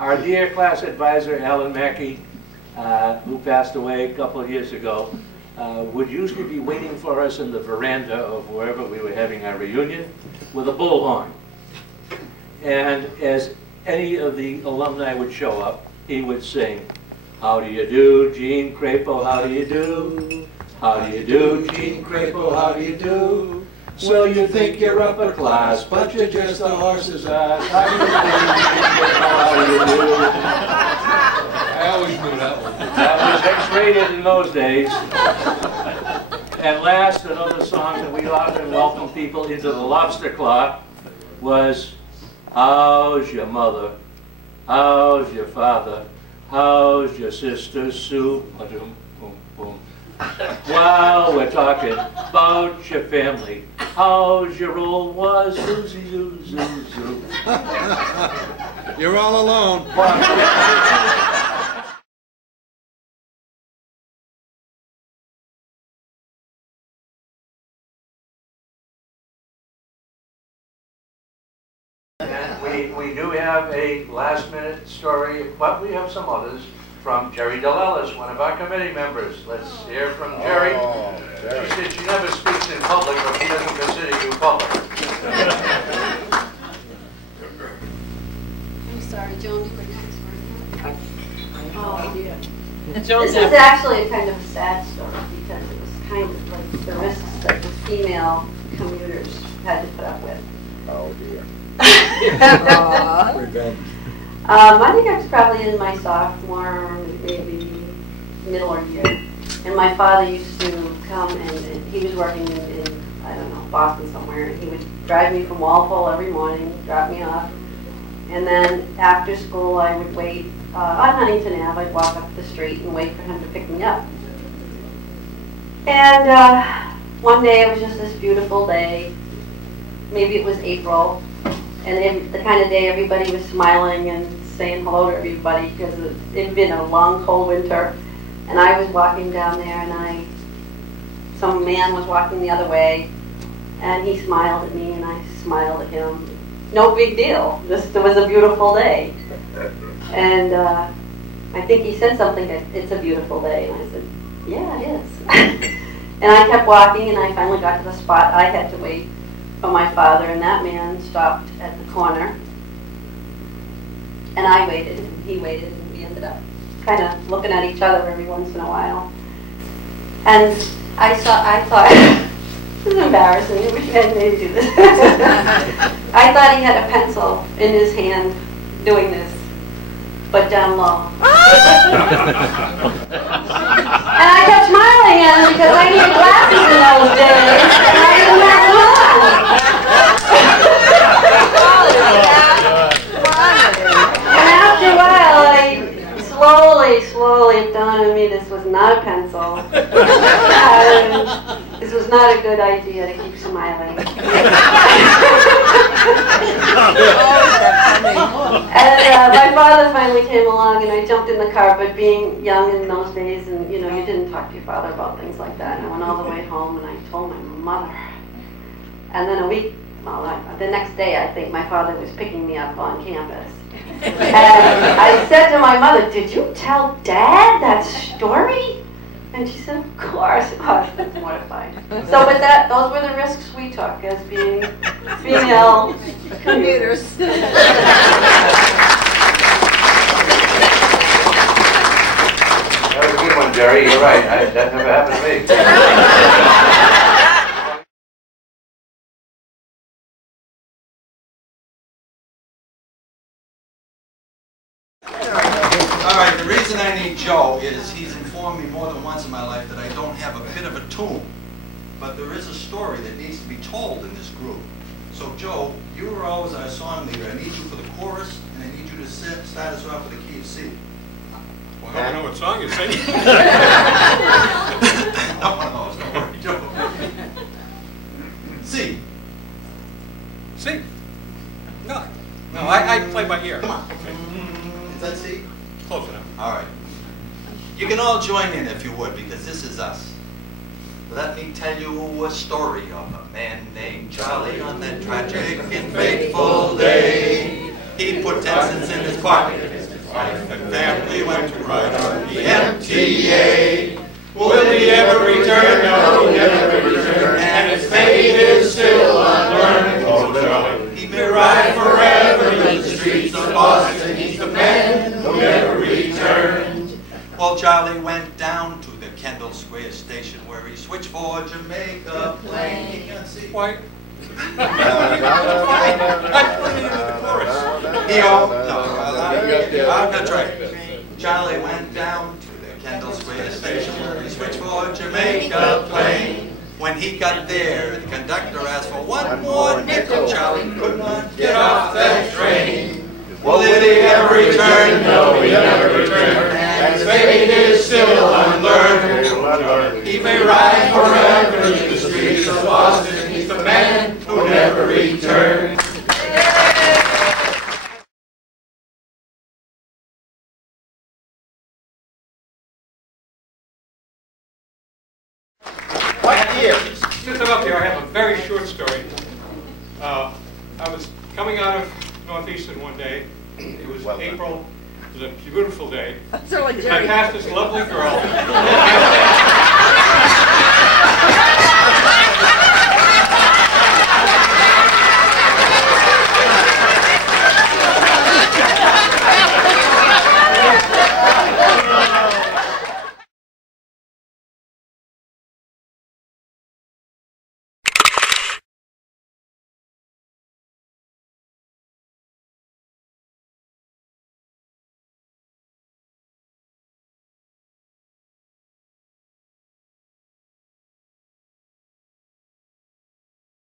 Our dear class advisor, Alan Mackey, who passed away a couple of years ago, would usually be waiting for us in the veranda of wherever we were having our reunion with a bullhorn. And as any of the alumni would show up, he would sing, "How do you do, Gene Crapo, how do you do? How do you do, Gene Crapo, how do you do? So you think you're upper class, but you're just a horse's ass. How do you do, Gene Crapo, how do you do?" I always knew that one. That was X-rated in those days. And last, another song that we often welcome people into the Lobster Claw was, "How's your mother? How's your father? How's your sister Sue?" Boom, boom. While we're talking about your family, how's your old was Susie Zoo Zoo Zoo? You're all alone. We do have a last-minute story, but we have some others from Jerry DeLellis, one of our committee members. Let's hear from Jerry. Jerry. She said she never speaks in public, but she doesn't consider you public. I'm sorry, Joan, you were next, weren't you? Oh, dear. This is actually a kind of a sad story because it was kind of like the risks that the female commuters had to put up with. Oh dear. Revenge. I think I was probably in my sophomore, maybe middle year. And my father used to come and he was working in, I don't know, Boston somewhere. And he would drive me from Walpole every morning, drop me off. And then after school I would wait on Huntington Ave. I'd walk up the street and wait for him to pick me up. And one day it was just this beautiful day. Maybe it was April. And the kind of day everybody was smiling and saying hello to everybody because it had been a long, cold winter. And I was walking down there and some man was walking the other way and he smiled at me and I smiled at him. No big deal. It was a beautiful day. And I think he said something, "It's a beautiful day." And I said, "Yeah, it is." And I kept walking and I finally got to the spot I had to wait for my father, and that man stopped at the corner. And I waited, and he waited, and we ended up kind of looking at each other every once in a while. And I thought, this is embarrassing, I wish I hadn't made you do this. I thought he had a pencil in his hand doing this, but down low. And I kept smiling at him because I needed glasses in those days, and I didn't have them on. And after a while, slowly it dawned on me this was not a pencil. This was not a good idea to keep smiling. And my father finally came along and I jumped in the car, but being young in those days, and you didn't talk to your father about things like that. And I went all the way home and I told my mother. And then the next day I think my father was picking me up on campus. And I said to my mother, "Did you tell Dad that story?" And she said, "Of course." Oh, I was mortified. So, but those were the risks we took as being female commuters. That was a good one, Jerry. You're right. That never happened to me. All right, the reason I need Joe is he's informed me more than once in my life that I don't have a bit of a tune. But there is a story that needs to be told in this group. So Joe, you were always our song leader. I need you for the chorus, and I need you to start us off with the key of C. Well, I don't know what song you're singing. Not one of those, don't worry, Joe. C. C? No. No, I play by ear. Come on. Okay. Is that C? Close enough. All right. You can all join in if you would, because this is us. Let me tell you a story of a man named Charlie on that tragic and fateful day. He put 10 cents in his pocket and family went to ride on the MTA. Will he ever return? No, he never returned. And his fate is still unlearned. Oh, Charlie, he may ride forever in the streets of Boston. He's the man who never returned. Well, Charlie went down to the Kendall Square station where he switched for Jamaica plane. Why? I put it in the chorus. That's right. Charlie went down to the Kendall Square station where he switched for Jamaica plane. When he got there, the conductor asked for one more nickel. Charlie could not get off that train. Well, did he ever return? No, he never returned. And his fate is still unlearned. He may ride forever in the streets of Boston. He's the man who never returned. What year? Since I'm up here, I have a very short story. I was coming out of Northeastern one day. It was April. It was a beautiful day. I passed this lovely girl.